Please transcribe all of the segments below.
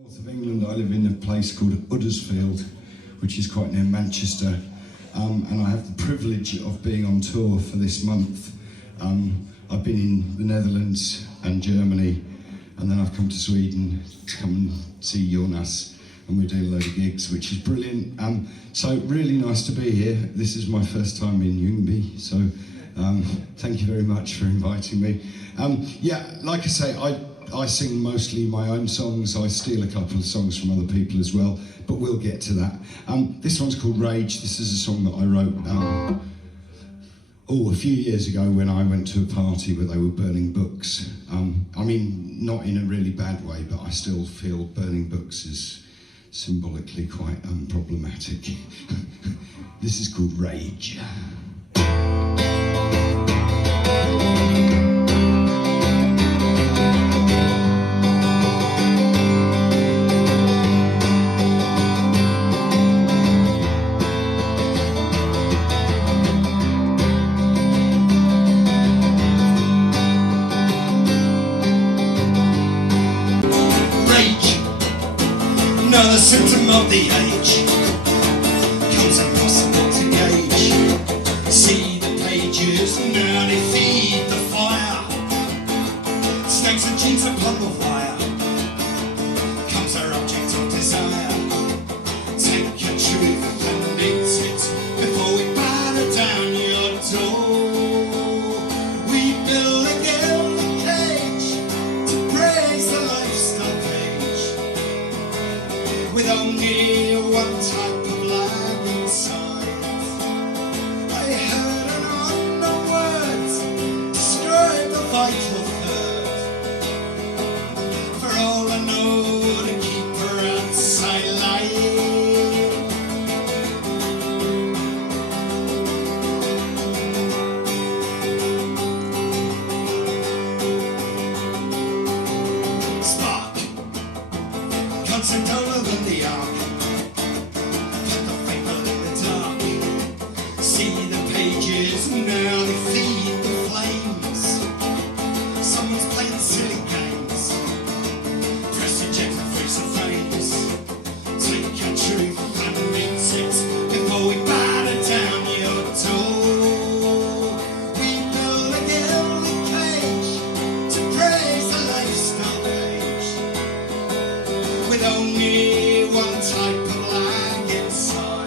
North of England, I live in a place called Huddersfield, which is quite near Manchester, and I have the privilege of being on tour for this month. I've been in the Netherlands and Germany, and then I've come to Sweden to come and see Jonas, and we're doing a load of gigs, which is brilliant. So really nice to be here. This is my first time in Ljungby, so thank you very much for inviting me. Yeah, like I say, I sing mostly my own songs. I steal a couple of songs from other people as well, but we'll get to that. This one's called Rage. This is a song that I wrote a few years ago when I went to a party where they were burning books. I mean, not in a really bad way, but I still feel burning books is symbolically quite problematic. This is called Rage. Another symptom of the age, comes impossible to gauge. See the pages, now they feed the fire. Snakes and jeans upon the wire, comes our object of desire. Take your truth and eat it before we batter down your door. We build a gilded cage to praise the lifestyle page, with only one type of life inside. I heard an unknown word describe the vital third. For all I know, to keep her outside lying. Spark, constant older than the arc. See the pages, now they feed the flames. Someone's playing silly games. Press eject and freeze the flames. Take your truth and meet it before we batter down your door. We build a gilded cage to praise the lifestyle page, with only one type of lag inside.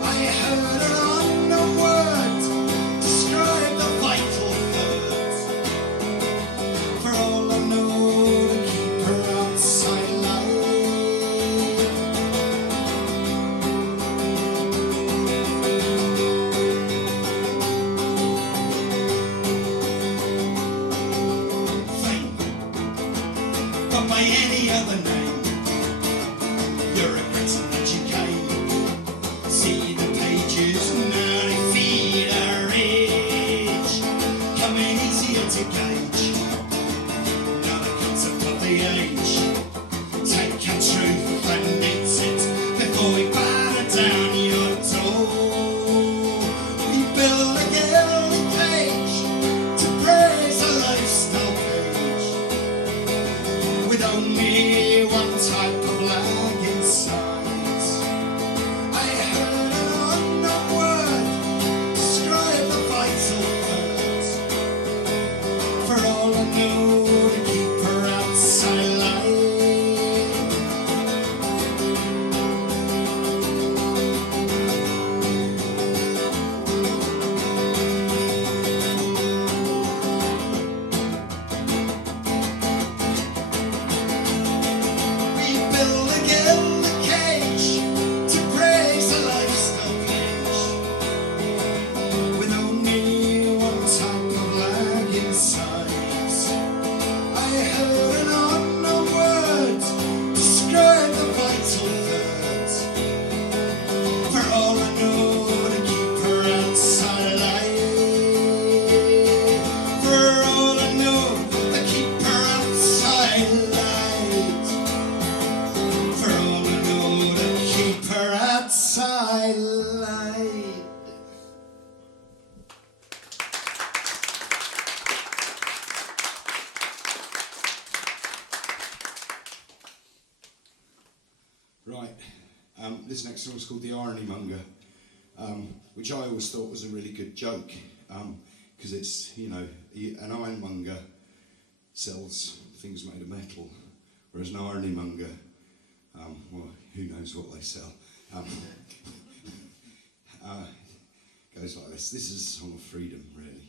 I heard an unknown word describe the vital third. For all I know, to keep her outside lying. Fame, but by any other name, you're regretting that you came. See the pages, now they feed our age, coming easier to gauge. Another concept of the age. Take your truth and eat it before we batter down your door. We build a gilded cage to praise a lifestyle page, with only one type of lag inside. I heard an unknown word describe the vital third. Right, this next song is called The Irony Monger, which I always thought was a really good joke, because it's, you know, an ironmonger sells things made of metal, whereas an irony monger, well, who knows what they sell. Goes like this. This is a song of freedom, really.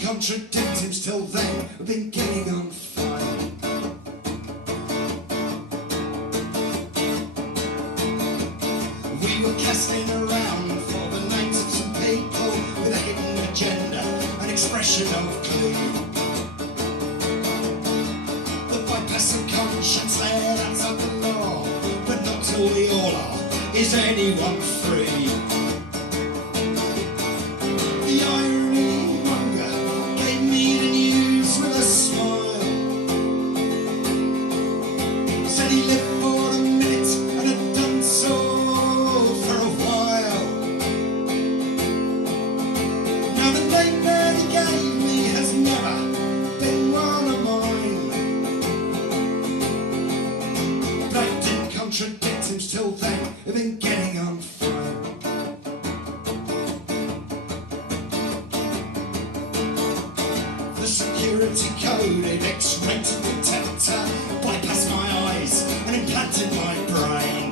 Contradict him still then, I've been getting on fine. We were casting around for the names of some people with a hidden agenda, an expression of glee. The bypass of conscience led outside the law, but not till we all are, is anyone free? The irony gave me the news with a smile. Said he lived for a minute and had done so for a while. Now the name that he gave me has never been one of mine. But I didn't contradict him still then, I've been getting on fine. Security coded X-rated detector bypassed my eyes and implanted my brain.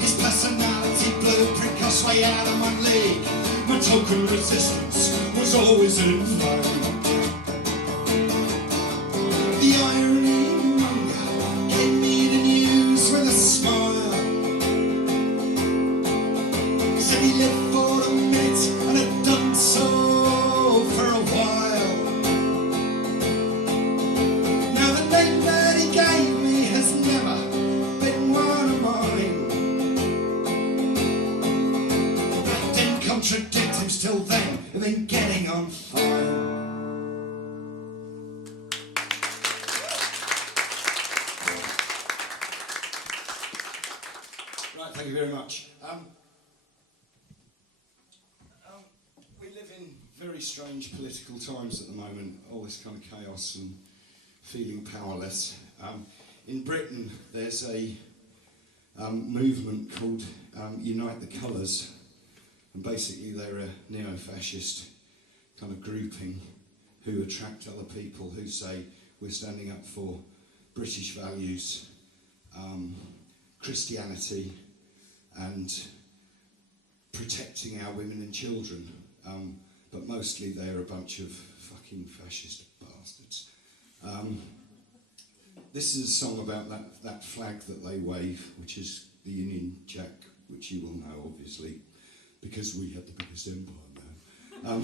His personality blueprint cost way out of my league. My token resistance was always in vain. The irony monger gave me the news with a smile. Said he lived for a minute and had done so for a while. Now the name that he gave me has never been one of mine. But I didn't contradict him still then, I've been getting on fine. Right, thank you very much. We live in very strange political times at the moment, all this kind of chaos and feeling powerless. In Britain, there's a movement called Unite the Colours, and basically they're a neo-fascist kind of grouping who attract other people who say we're standing up for British values, Christianity, and protecting our women and children. But mostly they're a bunch of fucking fascist bastards. This is a song about that flag that they wave, which is the Union Jack, which you will know, obviously, because we had the biggest empire now.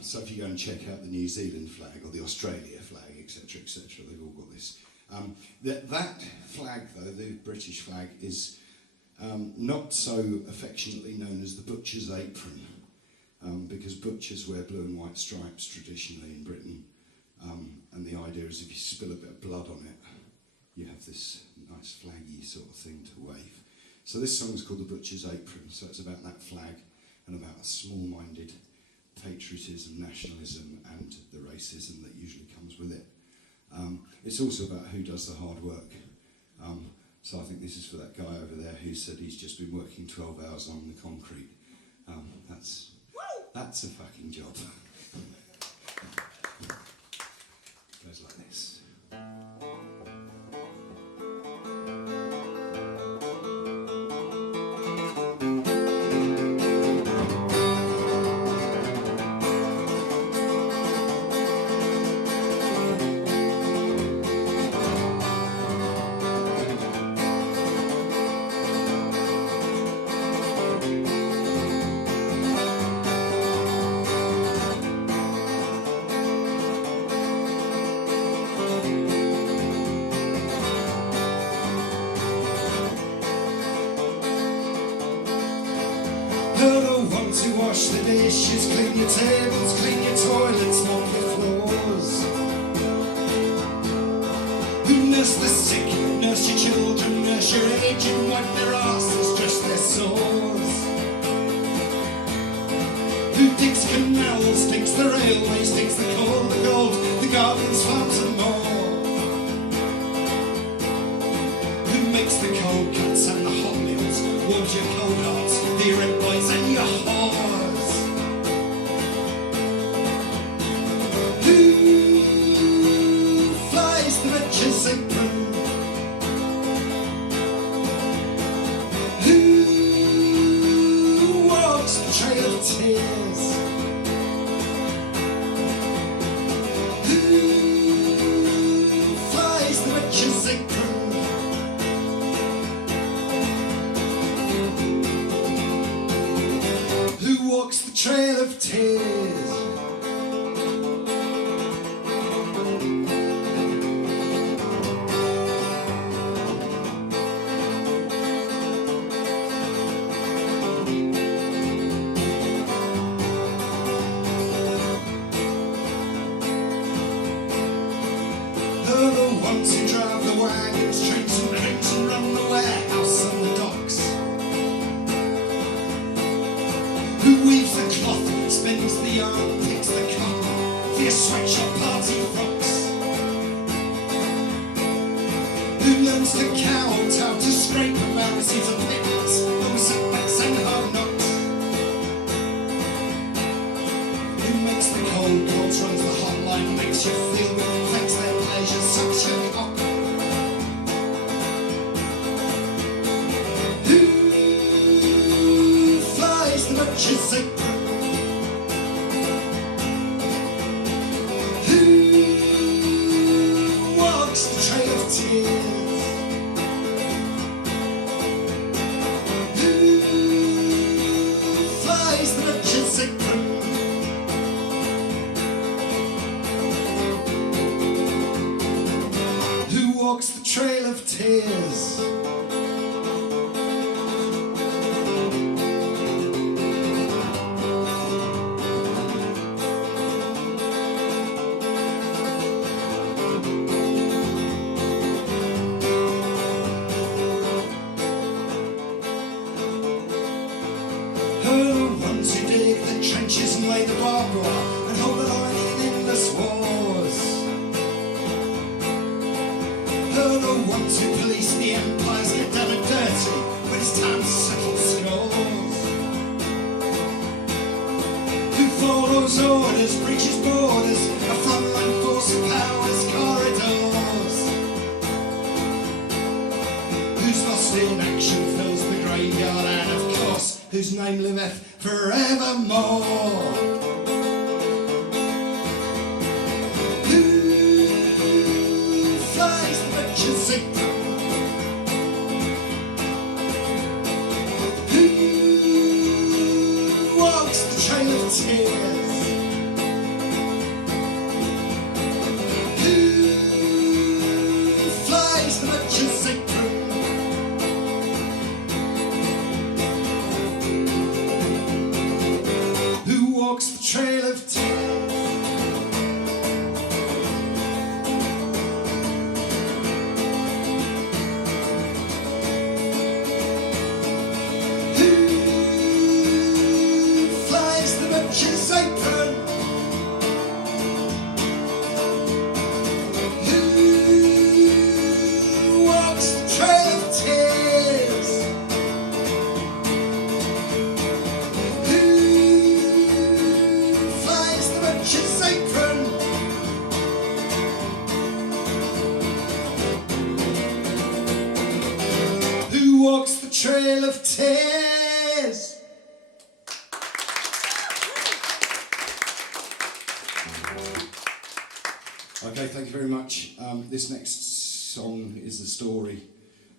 So if you go and check out the New Zealand flag or the Australia flag, etc., etc., they've all got this. That flag, though, the British flag, is not so affectionately known as the butcher's apron, because butchers wear blue and white stripes traditionally in Britain, and the idea is if you spill a bit of blood on it, you have this nice flaggy sort of thing to wave. So this song is called The Butcher's Apron, so it's about that flag and about a small-minded patriotism, nationalism, and the racism that usually comes with it. It's also about who does the hard work. So I think this is for that guy over there who said he's just been working 12 hours on the concrete. That's a fucking job. It goes like this. wash the dishes, clean your tables, clean your toilets, mop your floors. Who nurse the sick, nurse your children, nurse your aged, wipe their asses, dress their sores. Who digs canals, digs the railways, digs the coal, the gold, the gardens, farms and more. Who makes the cold cuts and the hot meals, warms your cold hearts, the rent boys and your whores. Who flies the butcher's apron? Who walks the trail of tears? Who flies the butcher's apron? Who walks the trail of tears? They're the ones who drive the wagons, trains and crates and run the warehouse and the docks. Who weaves the cloth, spins the yarn, picks the cotton for your sweatshop party frocks. Who learns to count how to scrape and receives and pickles, those setbacks and hard knocks. Who makes the cold calls, runs the hotline, makes you feel good, thanks their pleasure, sucks your cock. Who flies the butcher's apron? Who walks the trail of tears? Who flies the butcher's apron? Who walks the trail of tears? The ones who dig the trenches and lay the barbed wire and hold the line in endless wars. They're the ones who police the empires, get down and dirty when it's time to settle scores. Who follows orders, breaches borders, a frontline force of powers corridors. Who's lost in action fills the graveyard and of course whose name liveth forevermore. Who flies the butcher's apron? Who walks the trail of tears? Who flies the butcher's apron? Who walks the trail of tears? Who flies the butcher's apron? Who walks the trail of tears? Flies the butcher's apron? Who walks the trail of tears? Okay, thank you very much. This next song is the story,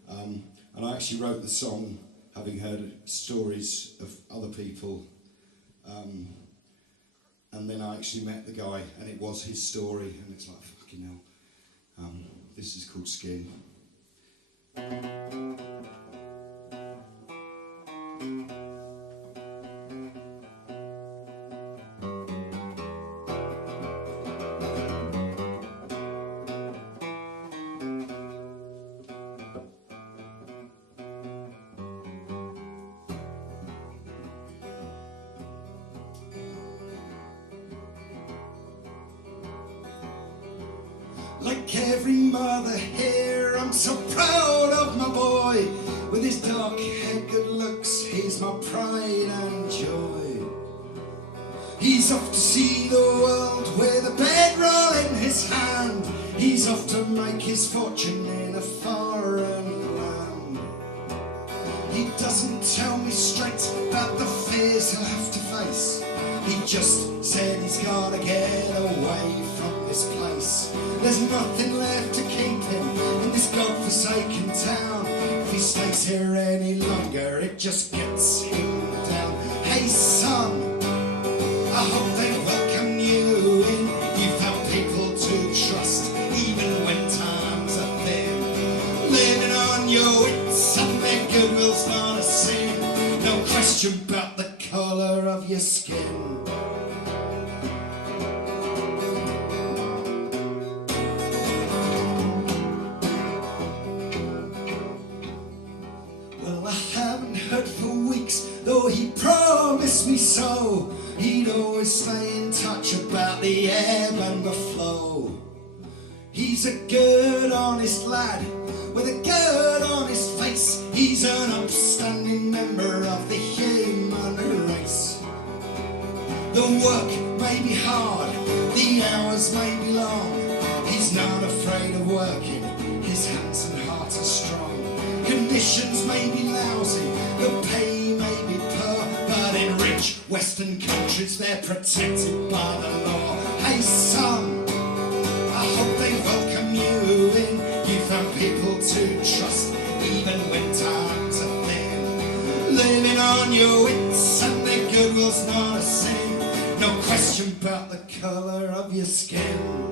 and I actually wrote the song having heard stories of other people. And then I actually met the guy, and it was his story, and it's like, fucking hell. This is called Skin. Like every mother here, I'm so proud of my boy. With his dark hair, good looks, he's my pride and joy. He's off to see the world with a bedroll in his hand. He's off to make his fortune in a foreign land. He doesn't tell me straight about the fears he'll have to face. He just said he's gotta get away from this place. There's nothing left to keep him in this godforsaken town. If he stays here any longer, it just gets him down. Hey son, I hope they welcome you in. You've had people to trust, even when times are thin. Living on your wits and their goodwill's not a sin. No question about the colour of your skin. Well, I haven't heard for weeks, though he promised me so. He'd always stay in touch about the ebb and the flow. He's a good, honest lad with a good, honest face. He's an upstanding member of the human race. The work may be hard, the hours may be long. He's not afraid of working, his hands and heart are strong. Conditions may be lousy, the pay may be poor, but in rich Western countries they're protected by the law. Hey son, I hope they welcome you in. You found people to trust, even when times are thin. Living on your wits and their goodwill's not a sin. No question about the colour of your skin.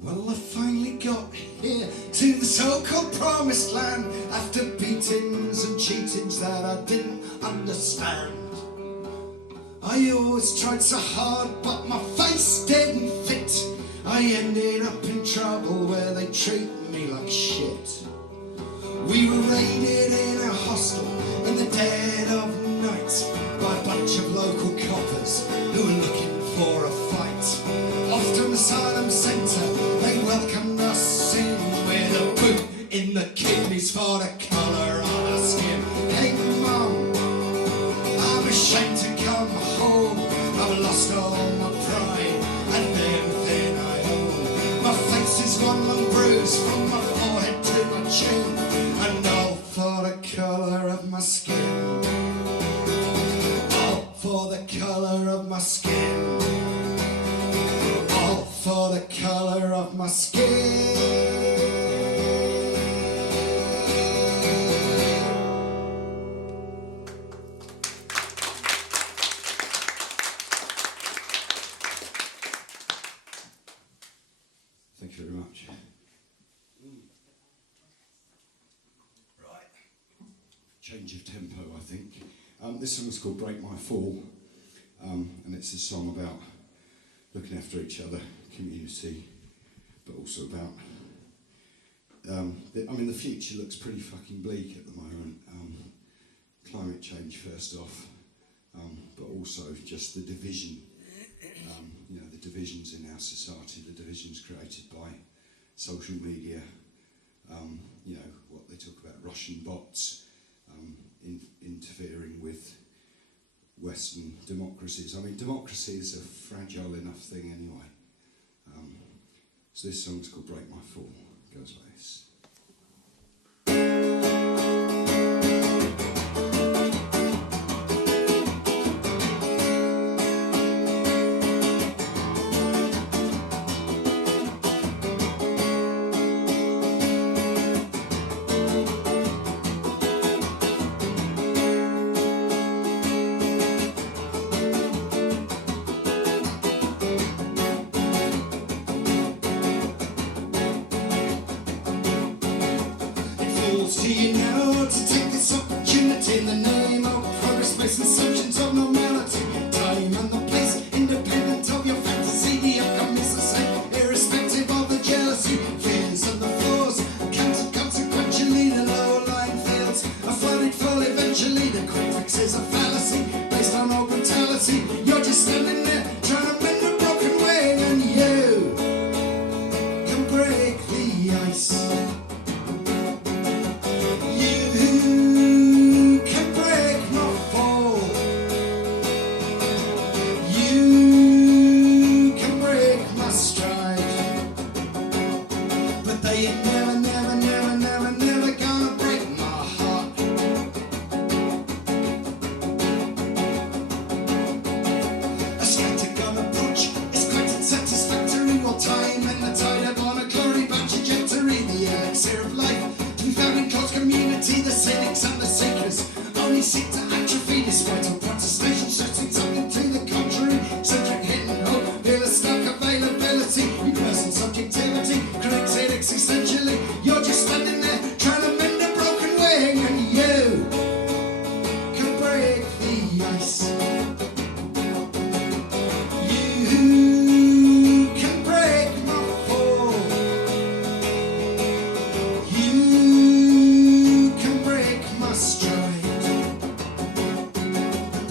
Well, I finally got here to the so-called promised land after beatings and cheatings that I didn't understand. I always tried so hard, but my face didn't fit. I ended up in trouble where they treat me like shit. We were raided in a hostel in the dead of night by a bunch of local coppers who were looking for a fight. Off to an asylum centre, they welcomed us in with a boot in the kidneys for the colour of our skin. Hey mum, I'm ashamed to come home. I've lost all my pride and everything I own. My face is one long bruise from my forehead to my chin, and all for the colour of my skin. All for the colour of my skin. All for the colour of my skin. Thank you very much. Right. Change of tempo, I think. This song is called Break My Fall, and it's a song about looking after each other, community, but also about, the future looks pretty fucking bleak at the moment. Climate change first off, but also just the division, the divisions in our society, the divisions created by social media, what they talk about, Russian bots, interfering with Western democracies. I mean, democracy is a fragile enough thing anyway. So this song's called Break My Fall. It goes like this.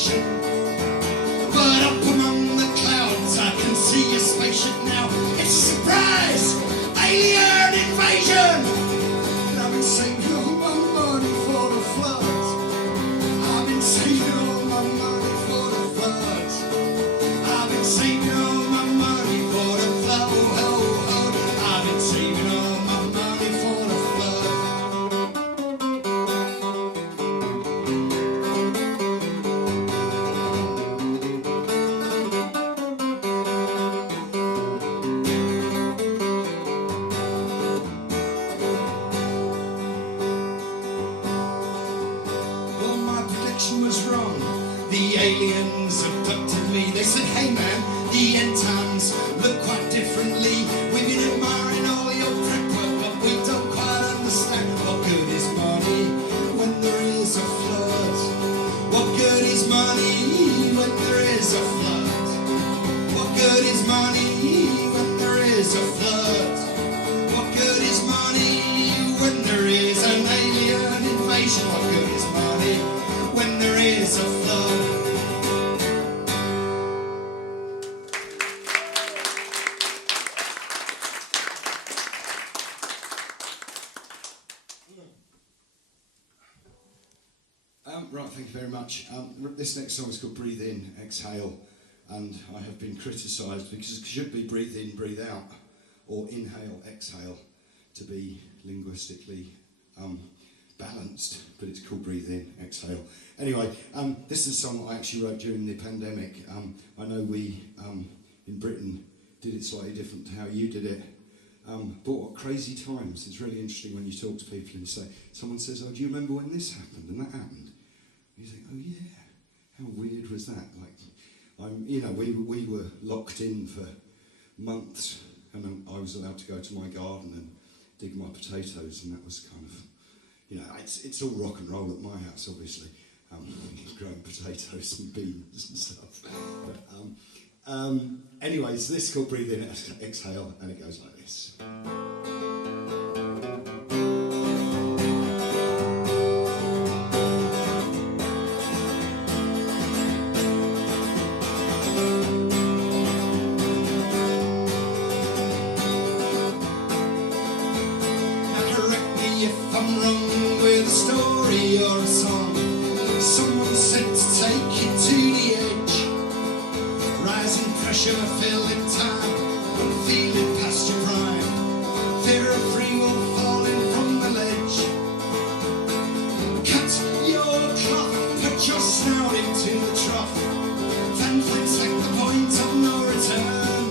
station. But up among the clouds I can see a spaceship now. It's a surprise! Alien invasion! And I've been saving all my money for the flood. I've been saving all my money for the flood. I've been saving all my money for the flood. I've been saving all my money for the flood. Well, my prediction was wrong. The aliens abducted me. They said, hey man, the end times look quite differently. We've been admiring all your prep work, but we don't quite understand. What good is money when there is a flood? What good is money when there is a flood? What good is money when there is a flood? What good is money when there is an alien invasion? What good is money when there is a flood? Right, thank you very much. This next song is called Breathe In, Exhale, and I have been criticised because it should be breathe in, breathe out, or inhale, exhale, to be linguistically balanced, but it's called Breathe In, Exhale. Anyway, this is a song I actually wrote during the pandemic. I know we in Britain did it slightly different to how you did it. But what crazy times. It's really interesting when you talk to people and you say, someone says, oh, do you remember when this happened and that happened? And you think, oh yeah, how weird was that? Like, we were locked in for months, and I was allowed to go to my garden and dig my potatoes, and that was kind of, it's all rock and roll at my house, obviously, growing potatoes and beans and stuff. But, anyway, so this is called Breathe In, Exhale, and it goes like this. If I'm wrong with a story or a song, someone said to take it to the edge. Rising pressure, filling time, and feeling past your prime. Fear of free will falling from the ledge. Cut your cloth, put your snout into the trough. Fan flames like the point of no return.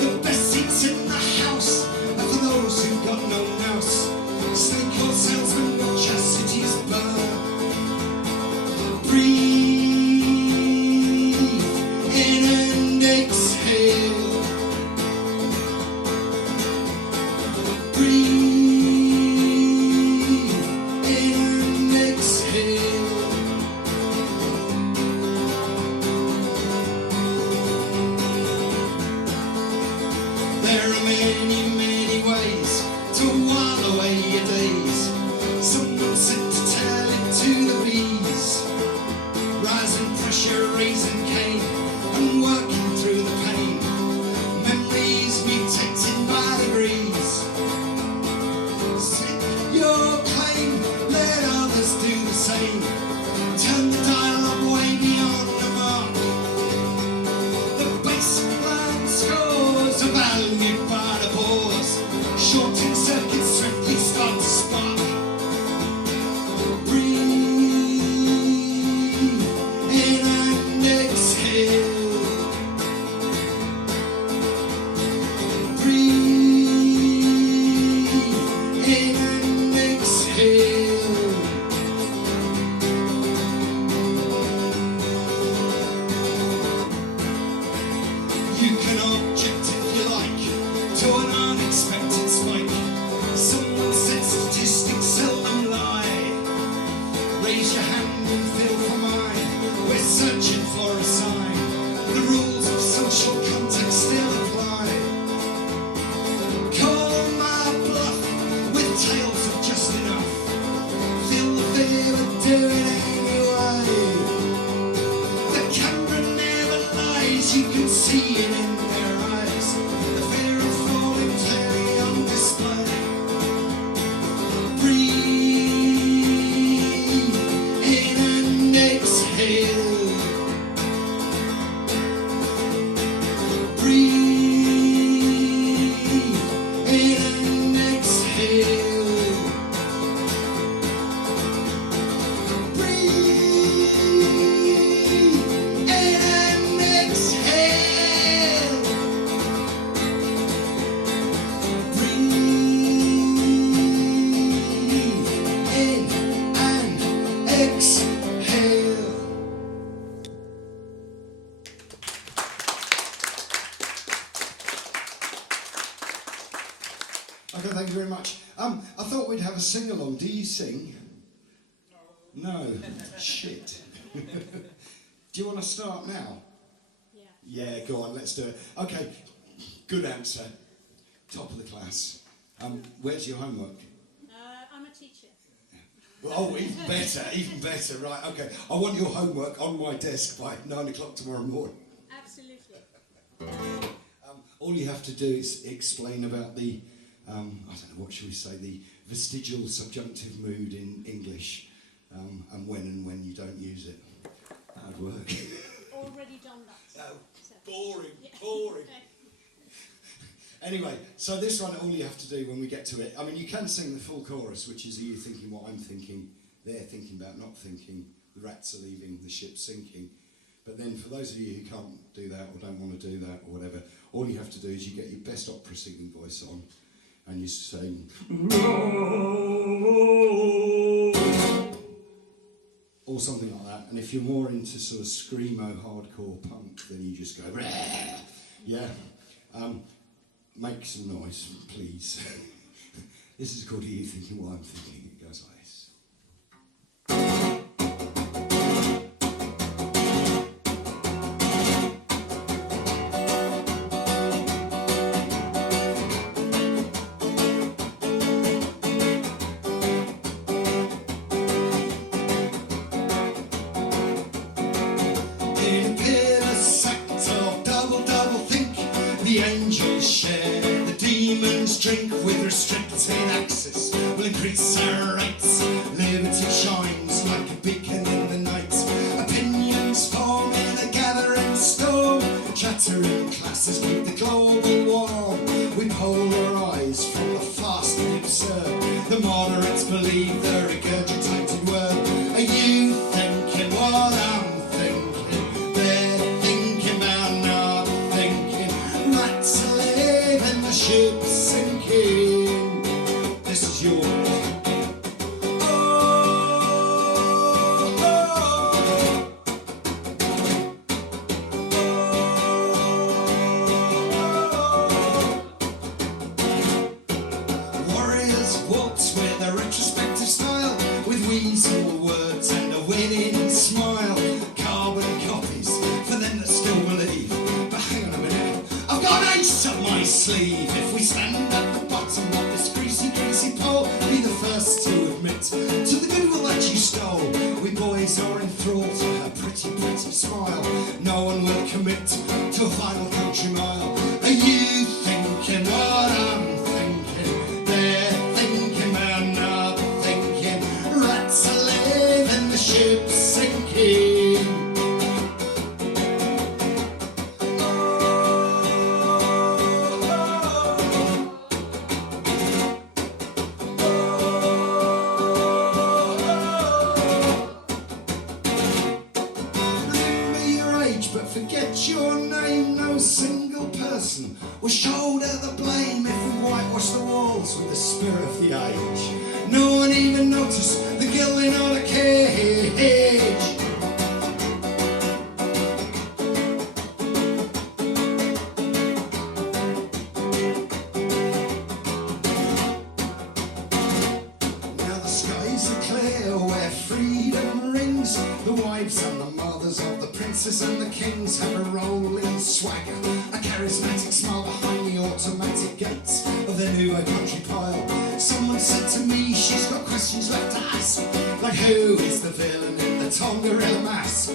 The best seats in the house are for those who've got no mouse. Snake oil salesman, watch our cities burn. Breathe in and exhale. Breathe in and exhale. There are many, many ways to while away your days. Someone said to tell it to the bees. Rising pressure, raising Cain, and working through the pain. Memories mutating by degrees. Set your claim, let others do the same. Turn the dialogue way beyond the mark. The baseline scores are valued by the pause. Shorting circuits swiftly start to spark. Breathe in and exhale. Breathe in and exhale. You can object if you like to an unexpected spike. Someone said statistics seldom lie. Raise your hand and feel for mine. We're searching for a sign. The rules of social contact still apply. Call my bluff with tales of just enough. sing? No. Shit. Do you want to start now? Yeah, go on, let's do it. Okay, good answer. Top of the class. Where's your homework? I'm a teacher. Oh, even better, right, okay. I want your homework on my desk by 9 o'clock tomorrow morning. Absolutely. All you have to do is explain about the, I don't know, what should we say, the vestigial subjunctive mood in English, and when you don't use it. That'd work. Already done that. Oh, So. boring, Yeah. boring. Anyway, so this one, all you have to do when we get to it, I mean, you can sing the full chorus, which is, are you thinking what I'm thinking? They're thinking about not thinking. The rats are leaving, the ship's sinking. But then for those of you who can't do that or don't want to do that or whatever, all you have to do is you get your best opera singing voice on and you sing, or something like that. And if you're more into sort of screamo hardcore punk, then you just go, yeah. Make some noise, please. This is called Are You Thinking What I'm Thinking? It goes like this. In a pillar sect of double think, the angels share, the demons drink with restricted access. Will increase our rights. Liberty shines like a beacon in the night. Opinions form in a gathering storm. Chattering classes keep the global warm. We polarize from the fast and absurd. The moderates believe the regurgitated word. Are you thinking what I'm thinking? They're thinking about not thinking. Rats alive and the ship's sinking. This is yours. Warriors waltz with a retrospective style, with weasel words and a winning smile. Carbon copies for them that still believe. But hang on a minute, I've got an ace up my sleeve. If we stand at the bottom of this greasy pole, be the first to admit to the goodwill that you stole. We boys are enthralled to her pretty smile. No one will commit to a final country mile. Are you thinking what I'm thinking? They're thinking about not thinking. Rats alive and the ship's sinking. Remember your age, but forget your name. No single person will shoulder the blame if we whitewash the walls with the spirit of the age. No one even noticed the gilding on a cage. Now the skies are clear where freedom rings. The wives and the mothers of the princes and the kings have a rolling swagger, a charismatic smile behind the automatic gates of their nouveau country pile. Someone said to me she's got questions left to ask, like who is the villain in the Tongarilla mask?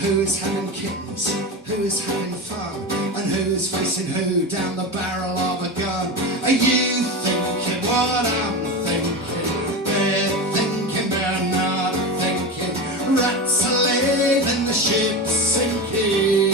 Who is having kittens? Who is having fun? And who's facing who down the barrel of a gun? Are you thinking what I'm thinking? They're thinking about not thinking. Rats alive and the ship's sinking.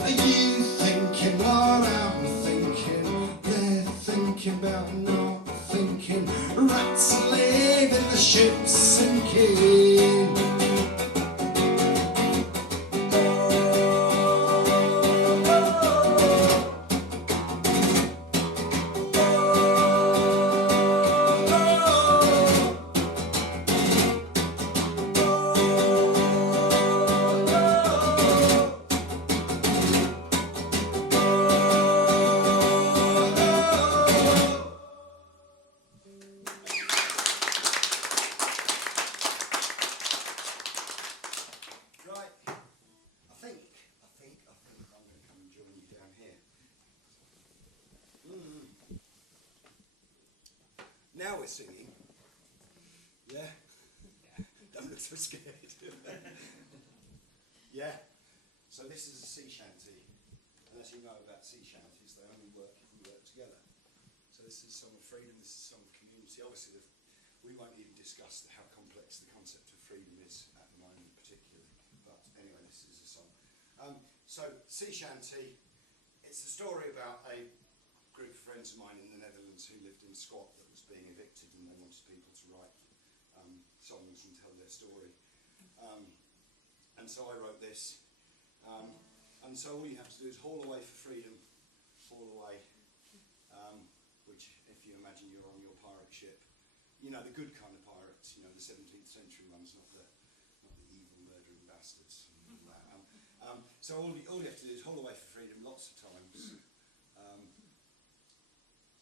Are you thinking what I'm thinking? They're thinking about not thinking. Rats alive and the ship's sinking. Now we're singing. Yeah? Don't look so scared. Yeah. So this is a sea shanty. And as you know about sea shanties, they only work if we work together. So this is Song of Freedom, this is Song of Community. Obviously, we won't even discuss how complex the concept of freedom is at the moment, particularly. But anyway, this is a song. So, sea shanty, it's a story about a group of friends of mine in the Netherlands who lived in a squat that was being evicted, and they wanted people to write songs and tell their story. And so I wrote this. And so all you have to do is haul away for freedom, haul away, which if you imagine you're on your pirate ship, you know, the good kind of pirates, you know, the 17th century ones, not the evil murdering bastards. And all that. So all you have to do is haul away for freedom lots of times,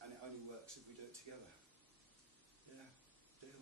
and it only works if we do it together. Yeah, deal.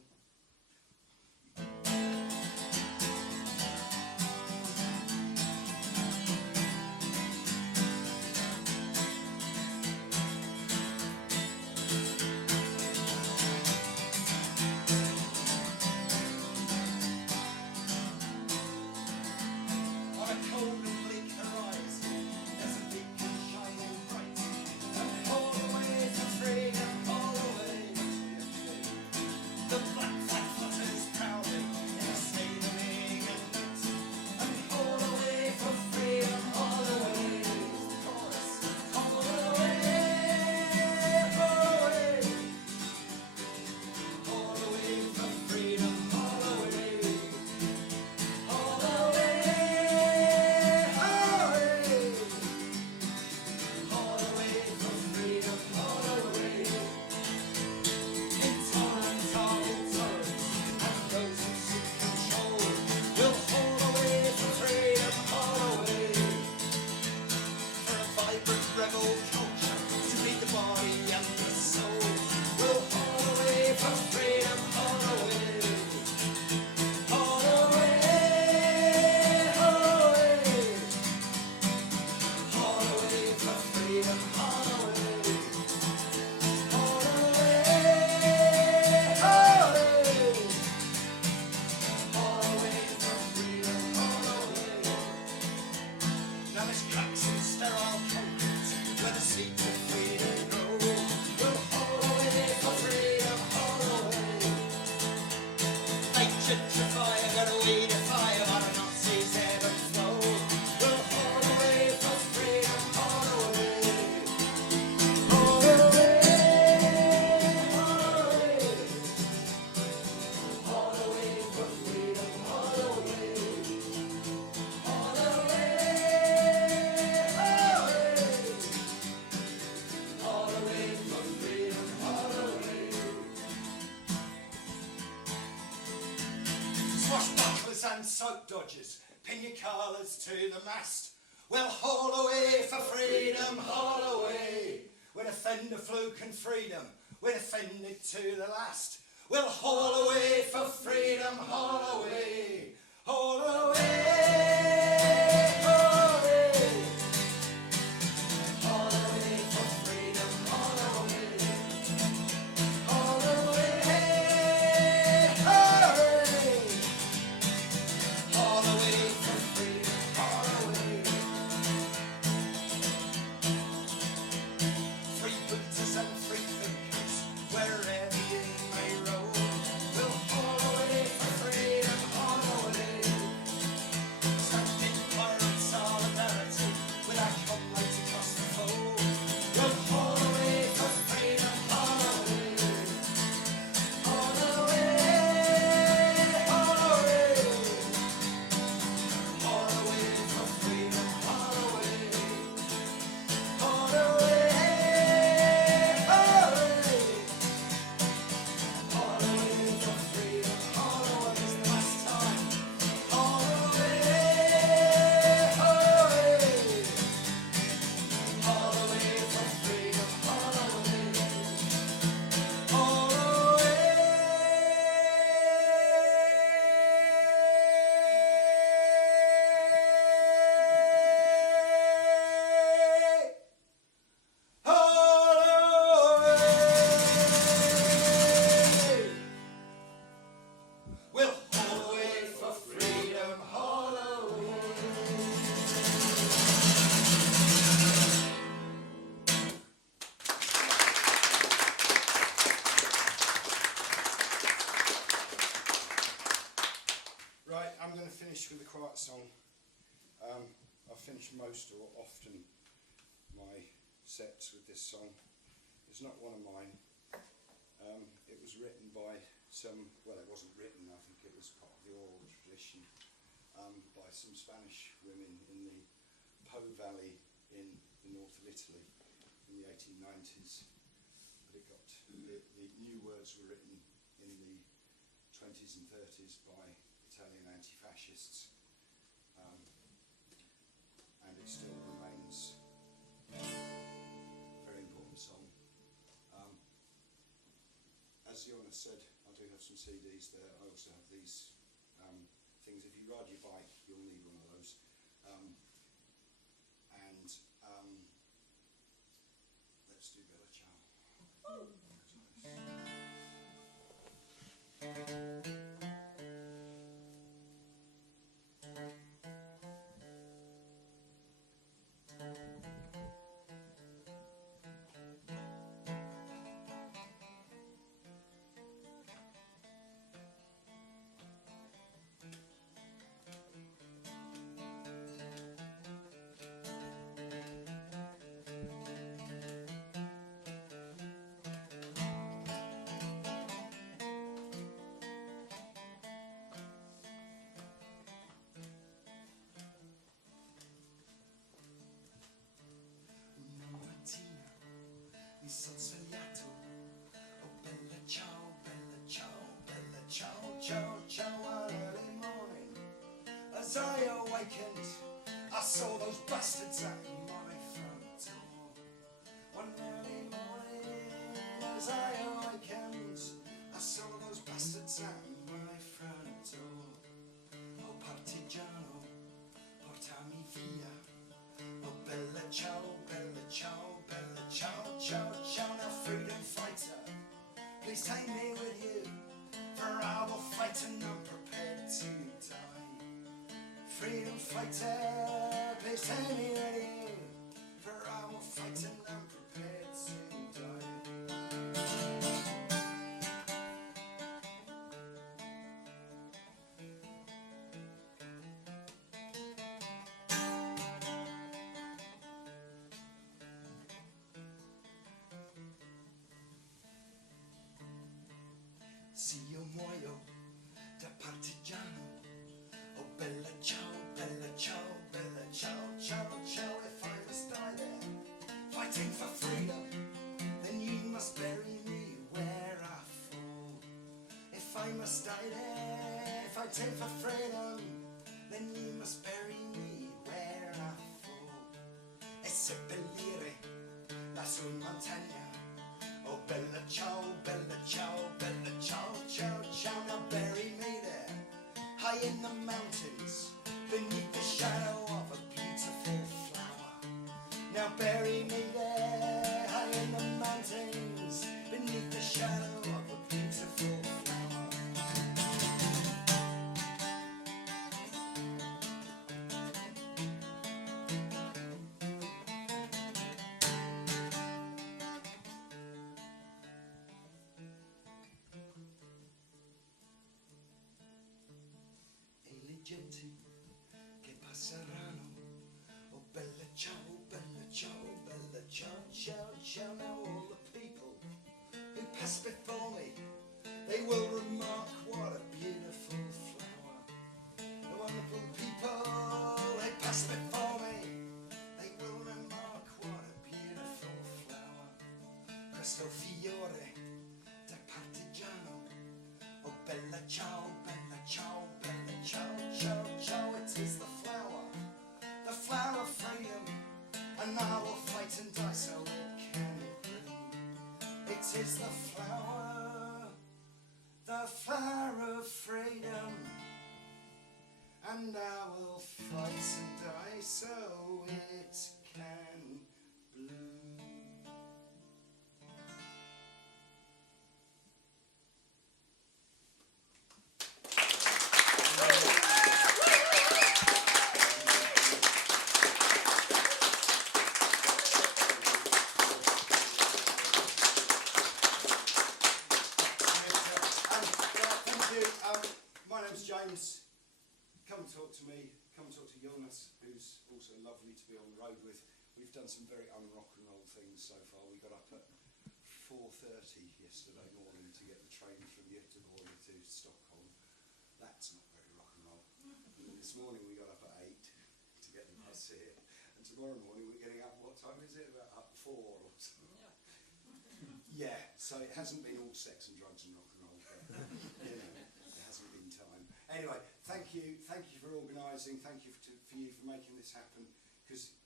And soap dodgers, pin your colours to the mast. Well, haul away for freedom, haul away. We're defender fluke and freedom, we're defended to the last. We'll haul away for freedom, haul away, haul away. Wherever you may roam, we'll haul away for freedom. I'm going to finish with a quiet song. I finish most or often my sets with this song. It's not one of mine. It was written by some, well, it wasn't written, I think it was part of the oral tradition, by some Spanish women in the Po Valley in the north of Italy in the 1890s. But it got, the new words were written in the 20s and 30s by Italian anti-fascists, and it still remains a very important song. As Jonas said, I do have some CDs there. I also have these things. If you ride your bike, you'll need one of those. Let's do Bella Ciao. Mi son svegliato, oh bella ciao, ciao, ciao, early morning. As I awakened, I saw those bastards at my front door. One early morning, as I awakened, I saw those bastards at my front door. Oh partigiano, portami via, oh bella ciao, ciao, ciao, now freedom fighter, please take me with you, for I will fight and I'm prepared to die. Freedom fighter, please take me with you, for I will fight and I'm prepared to die. Se io muoio da partigiano, oh bella ciao, ciao, if I must die there, fighting for freedom, then you must bury me where I fall. If I must die there, fighting for freedom, then you must bury me where I fall. E seppellire lassù in montagna, oh bella ciao, ciao, now bury me there, high in the mountains, beneath the shadow of a beautiful flower. Now bury me there, high in the mountains, beneath the shadow of a beautiful flower. Gente che passeranno, oh bella ciao, ciao, now all the people who pass before me, they will remark what a beautiful flower. The wonderful people, they pass before me, they will remark what a beautiful flower. Questo fiore da partigiano, oh bella ciao, ciao, it is the flower of freedom, and I will fight and die so it can bloom. It is the flower of freedom, and I will fight and die so it can bloom. My name's James. come and talk to me, come and talk to Jonas, who's also lovely to be on the road with. We've done some very un-rock and roll things so far. We got up at 4:30 yesterday morning to get the train from Göteborg to Stockholm. That's not very rock and roll. And this morning we got up at 8 to get the bus here. And tomorrow morning we're getting up, what time is it? About up 4 or something. Yeah, so it hasn't been all sex and drugs and rock and roll, but you know, it hasn't been time. Anyway, thank you for organising, thank you for making this happen, because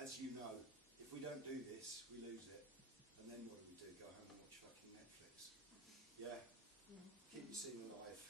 as you know, if we don't do this, we lose it, and then what do? Go home and watch fucking Netflix. Yeah? Keep your scene alive.